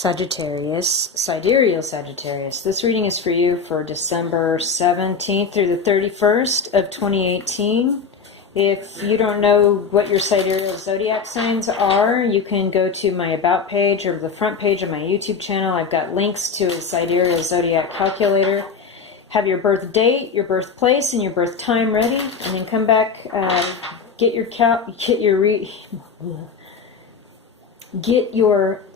Sagittarius, Sidereal Sagittarius. This reading is for you for December 17th through the 31st of 2018. If you don't know what your sidereal zodiac signs are, you can go to my About page or the front page of my YouTube channel. I've got links to a sidereal zodiac calculator. Have your birth date, your birthplace, and your birth time ready, and then come back, get your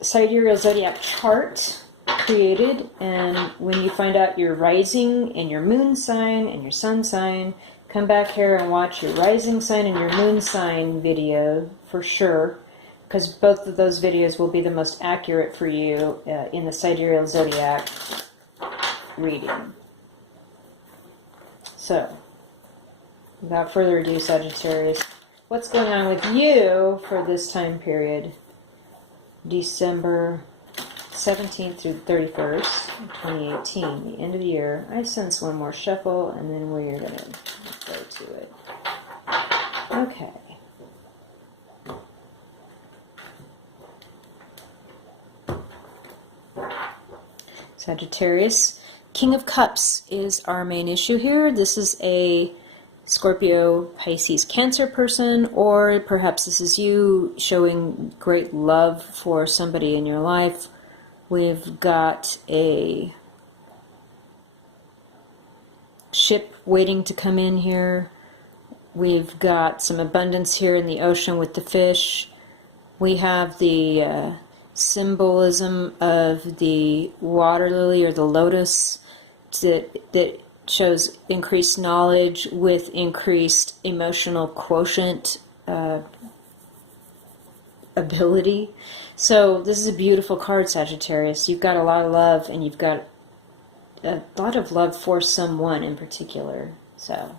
sidereal zodiac chart created, and when you find out your rising and your moon sign and your sun sign, come back here and watch your rising sign and your moon sign video for sure, because both of those videos will be the most accurate for you in the sidereal zodiac reading. So, without further ado, Sagittarius, what's going on with you for this time period? December 17th through 31st, 2018, the end of the year. I sense one more shuffle, and then we're going to go to it. Okay. Sagittarius, King of Cups is our main issue here. This is a Scorpio, Pisces, Cancer person, or perhaps this is you showing great love for somebody in your life. We've got a ship waiting to come in here. We've got some abundance here in the ocean with the fish. We have the symbolism of the water lily or the lotus that shows increased knowledge with increased emotional quotient ability. So this is a beautiful card, Sagittarius. You've got a lot of love, and you've got a lot of love for someone in particular. So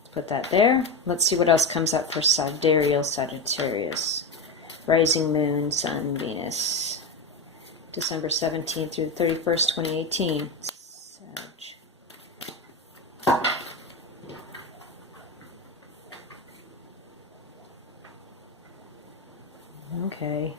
let's put that there. Let's see what else comes up for Sidereal Sagittarius. Rising Moon, Sun, Venus. December 17th through the 31st, 2018. Okay.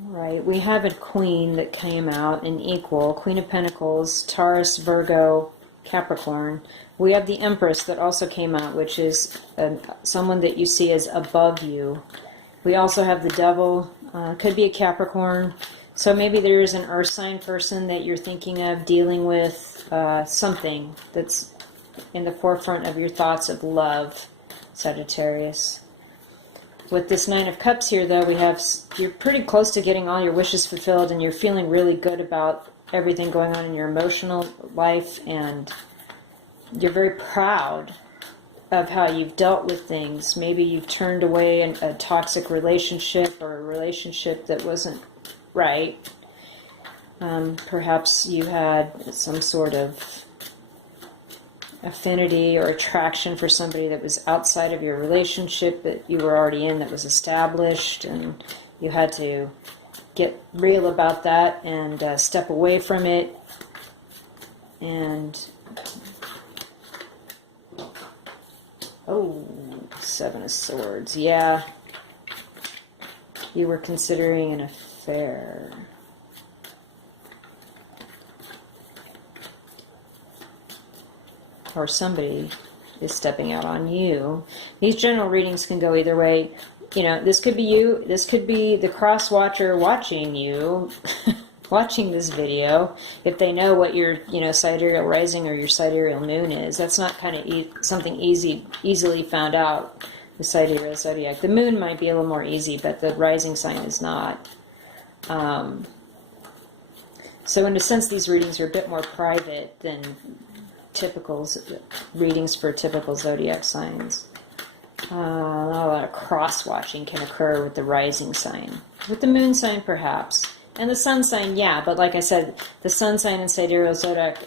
Right, we have a queen that came out in equal, Queen of Pentacles, Taurus, Virgo, Capricorn. We have the Empress that also came out, which is someone that you see as above you. We also have the Devil, could be a Capricorn. So maybe there is an earth sign person that you're thinking of dealing with, something that's in the forefront of your thoughts of love, Sagittarius. With this Nine of Cups here, though, you're pretty close to getting all your wishes fulfilled, and you're feeling really good about everything going on in your emotional life, and you're very proud of how you've dealt with things. Maybe you've turned away a toxic relationship or a relationship that wasn't right. Perhaps you had some sort of affinity or attraction for somebody that was outside of your relationship that you were already in, that was established, and you had to get real about that and step away from it. And oh, Seven of Swords. Yeah, you were considering an affair. Or somebody is stepping out on you. These general readings can go either way. You know, this could be you. This could be the cross watcher watching you, watching this video. If they know what your, sidereal rising or your sidereal moon is, that's not kind of something easily found out. The sidereal zodiac. The moon might be a little more easy, but the rising sign is not. So in a sense, these readings are a bit more private than typical readings for typical zodiac signs. Not a lot of cross-watching can occur with the rising sign. With the moon sign, perhaps. And the sun sign, yeah, but like I said, the sun sign in sidereal zodiac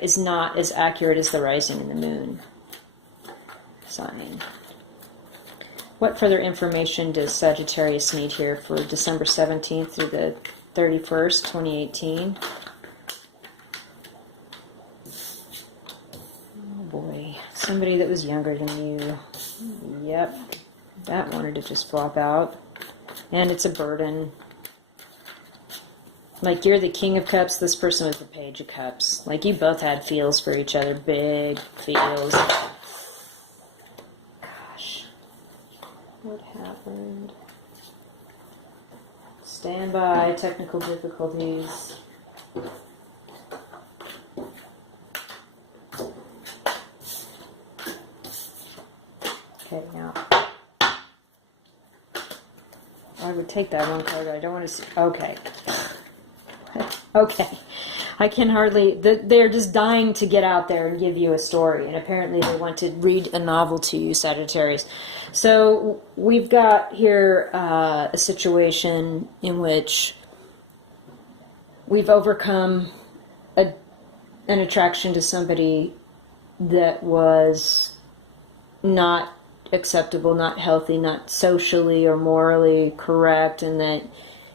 is not as accurate as the rising and the moon sign. What further information does Sagittarius need here for December 17th through the 31st, 2018? Oh boy, somebody that was younger than you. Yep, that wanted to just flop out. And it's a burden. Like, you're the King of Cups, this person was the Page of Cups. Like, you both had feels for each other, big feels. What happened? Stand by, technical difficulties. Okay, now. I would take that one card, I don't want to see. Okay. Okay. I can hardly, they're just dying to get out there and give you a story. And apparently they want to read a novel to you, Sagittarius. So we've got here a situation in which we've overcome an attraction to somebody that was not acceptable, not healthy, not socially or morally correct, and that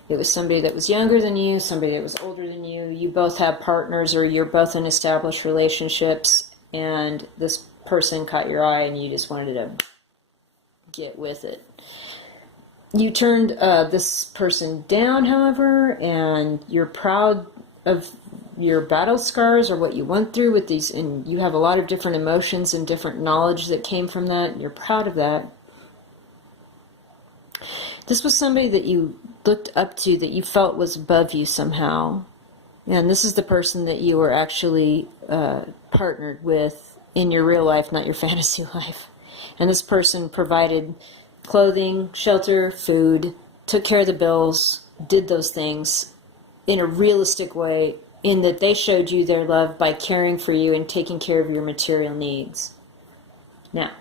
it was somebody that was younger than you, somebody that was older than you. You both have partners, or you're both in established relationships, and this person caught your eye and you just wanted to get with it. You turned this person down, however, and you're proud of your battle scars or what you went through with these, and you have a lot of different emotions and different knowledge that came from that, and you're proud of that. This was somebody that you looked up to, that you felt was above you somehow. And this is the person that you were actually partnered with in your real life, not your fantasy life. And this person provided clothing, shelter, food, took care of the bills, did those things in a realistic way, in that they showed you their love by caring for you and taking care of your material needs. Now,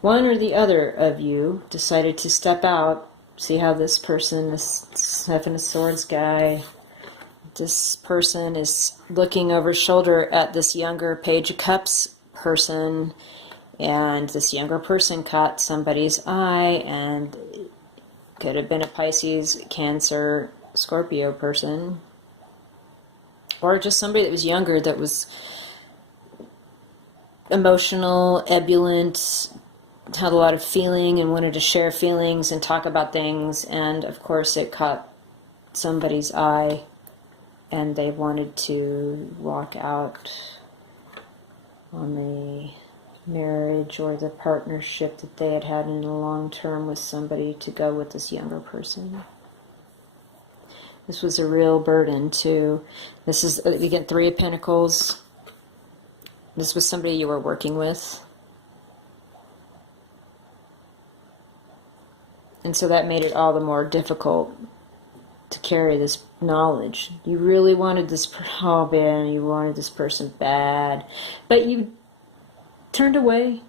one or the other of you decided to step out. See how this person, this Seven of Swords guy, this person is looking over his shoulder at this younger Page of Cups person, and this younger person caught somebody's eye, and could have been a Pisces, Cancer, Scorpio person, or just somebody that was younger, that was emotional, ebullient, had a lot of feeling and wanted to share feelings and talk about things, and of course it caught somebody's eye and they wanted to walk out on the marriage or the partnership that they had had in the long term with somebody to go with this younger person. This was a real burden too. This is, you get Three of Pentacles. This was somebody you were working with. And so that made it all the more difficult to carry this knowledge. You really wanted this, oh man, you wanted this person bad. But you turned away.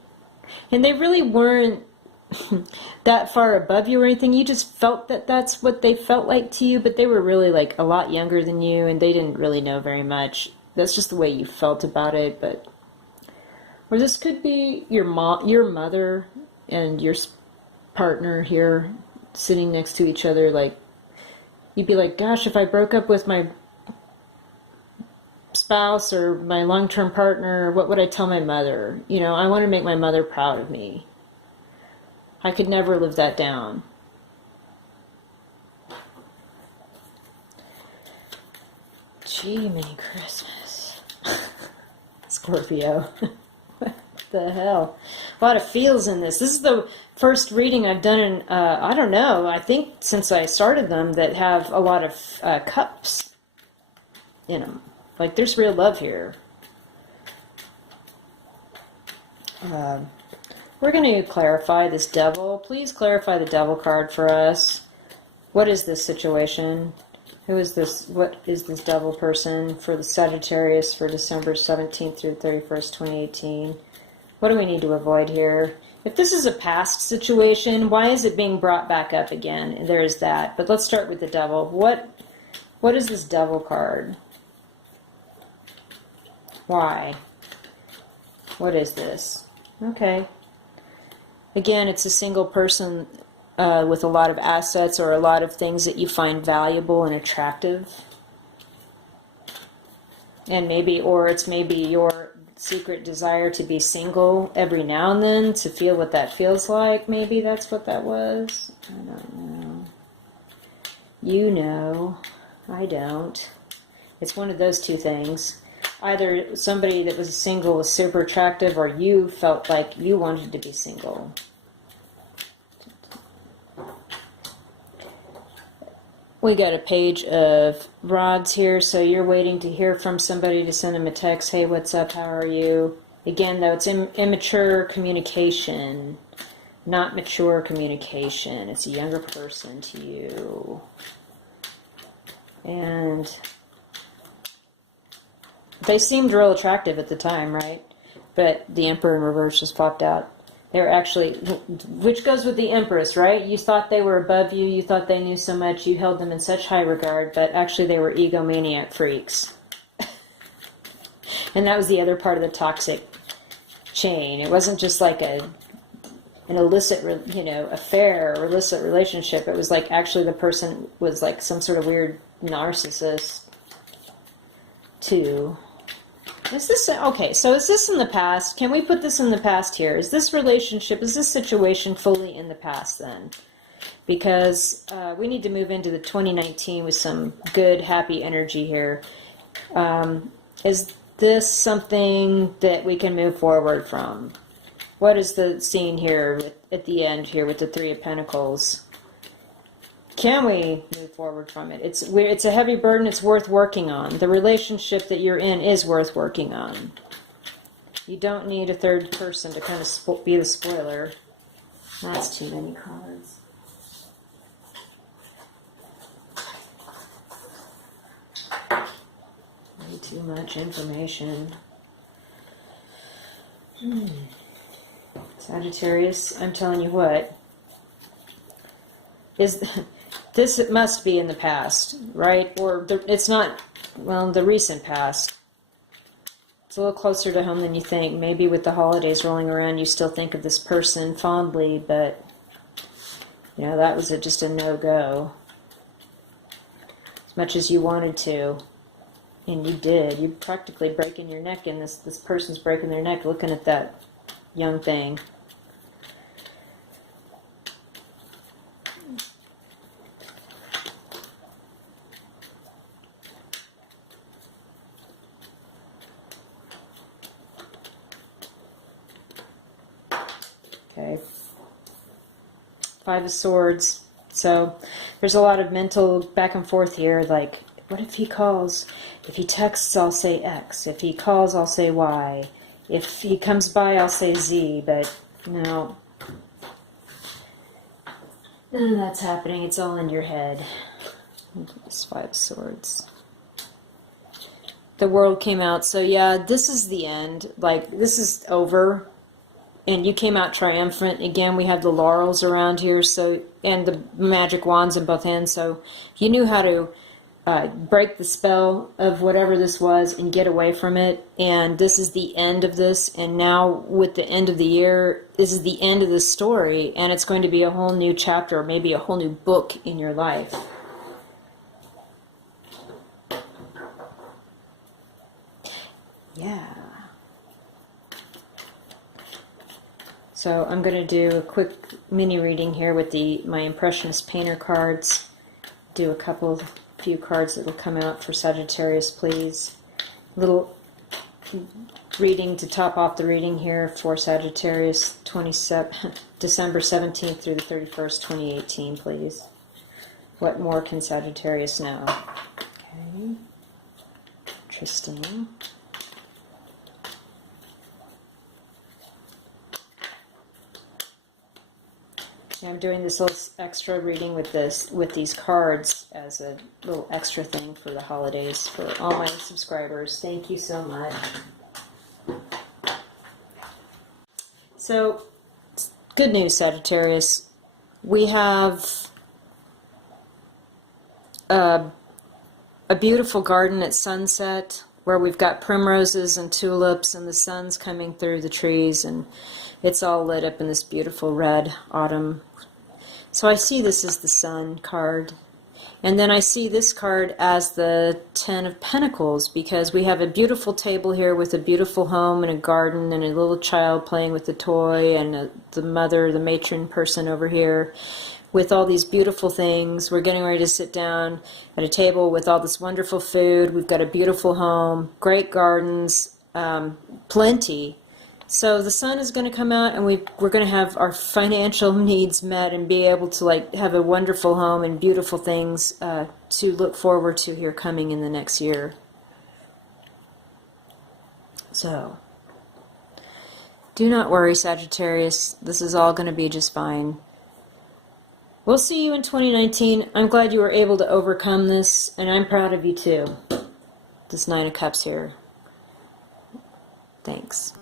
And they really weren't that far above you or anything. You just felt that that's what they felt like to you. But they were really like a lot younger than you, and they didn't really know very much. That's just the way you felt about it. But, or this could be your mother and your partner here sitting next to each other. Like, you'd be like, gosh, if I broke up with my spouse or my long-term partner, what would I tell my mother? You know, I want to make my mother proud of me. I could never live that down. Gee, Merry Christmas. Scorpio. What the hell? A lot of feels in this. This is the first reading I've done in, I don't know, I think since I started them, that have a lot of cups in them. Like, there's real love here. We're going to clarify this devil. Please clarify the devil card for us. What is this situation? Who is this? What is this devil person for the Sagittarius for December 17th through 31st, 2018? What do we need to avoid here? If this is a past situation, why is it being brought back up again? And there is that. But let's start with the devil. What is this devil card? Why? What is this? Okay. Again, it's a single person with a lot of assets or a lot of things that you find valuable and attractive. And maybe, or it's maybe your secret desire to be single every now and then, to feel what that feels like. Maybe that's what that was. I don't know. You know, I don't. It's one of those two things. Either somebody that was single was super attractive, or you felt like you wanted to be single. We got a page of rods here, so you're waiting to hear from somebody to send them a text. Hey, what's up? How are you? Again, though, it's immature communication, not mature communication. It's a younger person to you. And they seemed real attractive at the time, right? But the Emperor in reverse just popped out. They're actually, which goes with the Empress, right? You thought they were above you, you thought they knew so much, you held them in such high regard, but actually they were egomaniac freaks. And that was the other part of the toxic chain. It wasn't just like an illicit, affair or illicit relationship. It was like actually the person was like some sort of weird narcissist too. Is this, okay, so is this in the past? Can we put this in the past here? Is this relationship, is this situation fully in the past then? Because we need to move into the 2019 with some good, happy energy here. Is this something that we can move forward from? What is the scene here at the end here with the Three of Pentacles? Can we move forward from it? It's a heavy burden. It's worth working on. The relationship that you're in is worth working on. You don't need a third person to kind of be the spoiler. That's too many cards. Way too much information. Sagittarius, I'm telling you what. This must be in the past, right? Or it's not, well, the recent past. It's a little closer to home than you think. Maybe with the holidays rolling around, you still think of this person fondly, but, that was just a no-go. As much as you wanted to, and you did. You're practically breaking your neck, and this person's breaking their neck looking at that young thing. Okay. Five of Swords. So there's a lot of mental back and forth here. Like, what if he calls? If he texts, I'll say X. If he calls, I'll say Y. If he comes by, I'll say Z. But no, none of that's happening. It's all in your head. It's Five of Swords. The World came out. So yeah, this is the end. Like, this is over. And you came out triumphant. Again, we have the laurels around here, so, and the magic wands in both hands. So you knew how to break the spell of whatever this was and get away from it. And this is the end of this. And now with the end of the year, this is the end of the story. And it's going to be a whole new chapter, maybe a whole new book in your life. Yeah. So I'm going to do a quick mini reading here with my Impressionist Painter cards. Do a few cards that will come out for Sagittarius, please. Little reading to top off the reading here for Sagittarius, December 17th through the 31st, 2018, please. What more can Sagittarius know? Okay. Interesting. I'm doing this little extra reading with these cards as a little extra thing for the holidays for all my subscribers. Thank you so much. So, good news, Sagittarius. We have a beautiful garden at sunset where we've got primroses and tulips and the sun's coming through the trees and it's all lit up in this beautiful red autumn. So I see this as the Sun card. And then I see this card as the Ten of Pentacles, because we have a beautiful table here with a beautiful home and a garden and a little child playing with a toy and the mother, the matron person over here with all these beautiful things. We're getting ready to sit down at a table with all this wonderful food. We've got a beautiful home, great gardens, plenty. So the sun is going to come out and we're going to have our financial needs met and be able to like have a wonderful home and beautiful things to look forward to here coming in the next year. So do not worry, Sagittarius. This is all going to be just fine. We'll see you in 2019. I'm glad you were able to overcome this, and I'm proud of you too. This Nine of Cups here. Thanks.